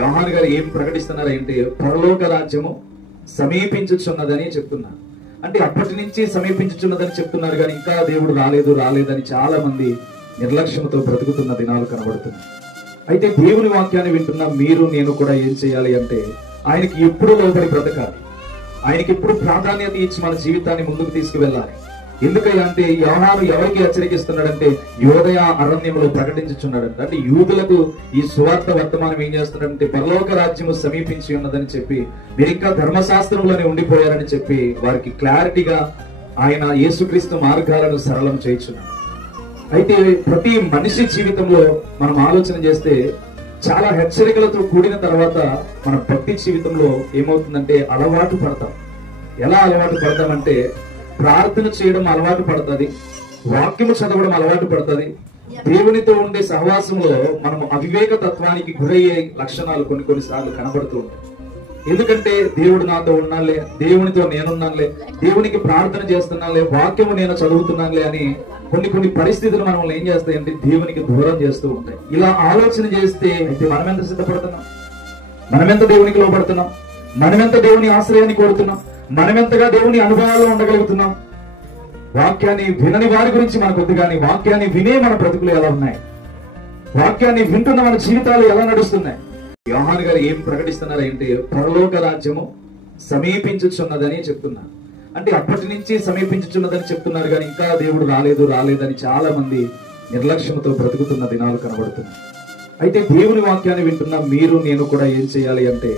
యోహాను గారు ఏం ప్రకటిస్తున్నారంటే పరలోక రాజ్యము సమీపించుచున్నదని చెప్తున్నారు. అంటే అప్పటి నుంచి సమీపించుచున్నదని చెప్తున్నారు, కానీ ఇంకా దేవుడు రాలేదని చాలా మంది నిర్లక్ష్యంతో బ్రతుకుతున్న దినాలు కనబడుతున్నాయి. అయితే దేవుని వాక్యాన్ని వింటున్న మీరు నేను కూడా ఏం చేయాలి అంటే ఆయనకి ఎప్పుడు లోబడి బ్రతకాలి, ఆయనకి ఎప్పుడు ప్రాధాన్యత ఇచ్చి మన జీవితాన్ని ముందుకు తీసుకువెళ్ళాలి. ఎందుకంటే యోహాను ఎవరికి హెచ్చరిస్తున్నాడంటే యోదయ అరణ్యంలో ప్రకటించుచున్నాడంట. అంటే యూదులకు ఈ సువార్త వర్తమానం ఏం చేస్తున్నాడంటే పరలోక రాజ్యము సమీపించి ఉన్నదని చెప్పి, మీరు ఇంకా ధర్మశాస్త్రంలోనే ఉండిపోయారని చెప్పి వారికి క్లారిటీగా ఆయన యేసుక్రీస్తు మార్గాలను సరళం చేయుచున్నాడు. అయితే ప్రతి మనిషి జీవితంలో మనం ఆలోచన చేస్తే చాలా హెచ్చరికలతో కూడిన తర్వాత మన భక్తి జీవితంలో ఏమవుతుందంటే అలవాటు పడతాం. ఎలా అలవాటు పడతామంటే ప్రార్థన చేయడం అలవాటు పడుతుంది, వాక్యము చదవడం అలవాటు పడుతుంది. దేవునితో ఉండే సహవాసంలో మనము అవివేక తత్వానికి గురయ్యే లక్షణాలు కొన్నిసార్లు కనబడుతూ ఉంటాయి. ఎందుకంటే దేవుడు నాతో ఉన్నానులే, దేవునితో నేనున్నానులే, దేవునికి ప్రార్థన చేస్తున్నానులే, వాక్యము నేను చదువుతున్నానులే అని కొన్ని పరిస్థితులు మనల్ని ఏం చేస్తాయంటే దేవునికి దూరం చేస్తూ ఉంటాయి. ఇలా ఆలోచన చేస్తే అయితే మనం ఎంత సిద్ధపడుతున్నాం, మనమెంత దేవునికి లోపడుతున్నాం, మనమెంత దేవుని ఆశ్రయాన్ని కోరుతున్నాం, మనమెంతగా దేవుని అనుభవాల్లో ఉండగలుగుతున్నాం. వాక్యాన్ని వినని వారి గురించి మనకొద్దు, కానీ వాక్యాన్ని వినే మన బ్రతుకులు ఎలా ఉన్నాయి, వాక్యాన్ని వింటున్న మన జీవితాలు ఎలా నడుస్తున్నాయి. యోహాను గారు ఏం ప్రకటిస్తున్నారంటే పరలోక రాజ్యము సమీపించుచున్నదని చెప్తున్నారు. అంటే అప్పటి నుంచి సమీపించుచున్నదని చెప్తున్నారు, కానీ ఇంకా దేవుడు రాలేదని చాలా మంది నిర్లక్ష్యంతో బ్రతుకుతున్న దినాలు కనబడుతున్నాయి. అయితే దేవుని వాక్యాన్ని వింటున్న మీరు నేను కూడా ఏం చేయాలి అంటే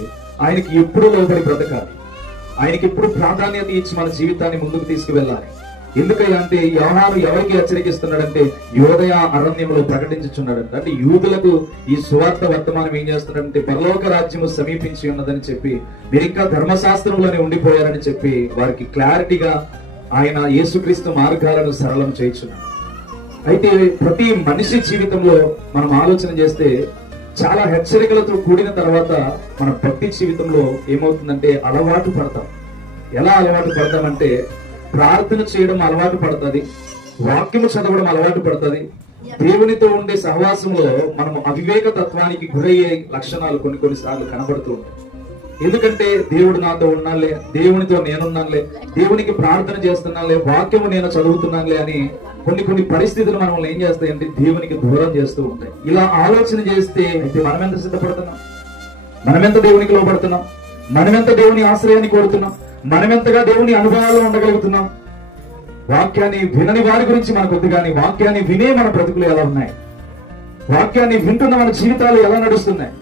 ఆయనకి ఎప్పుడు లోబడి బ్రతకాలి, ఆయనకి ఎప్పుడు ప్రాధాన్యత ఇచ్చి మన జీవితాన్ని ముందుకు తీసుకువెళ్ళాలి. ఎందుకంటే యోహాను ఎవరికి హెచ్చరిస్తున్నాడంటే యోదయ అరణ్యంలో ప్రకటించుచున్నాడంట. అంటే యూదులకు ఈ సువార్త వర్తమానం ఏం చేస్తున్నాడంటే పరలోక రాజ్యము సమీపించి ఉన్నదని చెప్పి, మీరు ఇంకా ధర్మశాస్త్రంలోనే ఉండిపోయారని చెప్పి వారికి క్లారిటీగా ఆయన యేసుక్రీస్తు మార్గాలను సరళం చేయుచున్నాడు. అయితే ప్రతి మనిషి జీవితంలో మనం ఆలోచన చేస్తే చాలా హెచ్చరికలతో కూడిన తర్వాత మన భక్తి జీవితంలో ఏమవుతుందంటే అలవాటు పడతాం. ఎలా అలవాటు పడతామంటే ప్రార్థన చేయడం అలవాటు పడుతుంది, వాక్యము చదవడం అలవాటు పడుతుంది. దేవునితో ఉండే సహవాసంలో మనము అవివేక తత్వానికి గురయ్యే లక్షణాలు కొన్నిసార్లు కనబడుతూ ఉంటాయి. ఎందుకంటే దేవుడు నాతో ఉన్నానులే, దేవునితో నేనున్నానులే, దేవునికి ప్రార్థన చేస్తున్నానులే, వాక్యము నేను చదువుతున్నానులే అని కొన్ని పరిస్థితులు మనల్ని ఏం చేస్తాయంటే దేవునికి దూరం చేస్తూ ఉంటాయి. ఇలా ఆలోచన చేస్తే అయితే మనమెంత సిద్ధపడుతున్నాం, మనమెంత దేవునికి లోపడుతున్నాం, మనమెంత దేవుని ఆశ్రయాన్ని కోరుతున్నాం, మనమెంతగా దేవుని అనుభవాల్లో ఉండగలుగుతున్నాం. వాక్యాన్ని వినని వారి గురించి మనకొద్దు, కానీ వాక్యాన్ని వినే మన బ్రతుకులు ఎలా ఉన్నాయి, వాక్యాన్ని వింటున్న మన జీవితాలు ఎలా నడుస్తున్నాయి.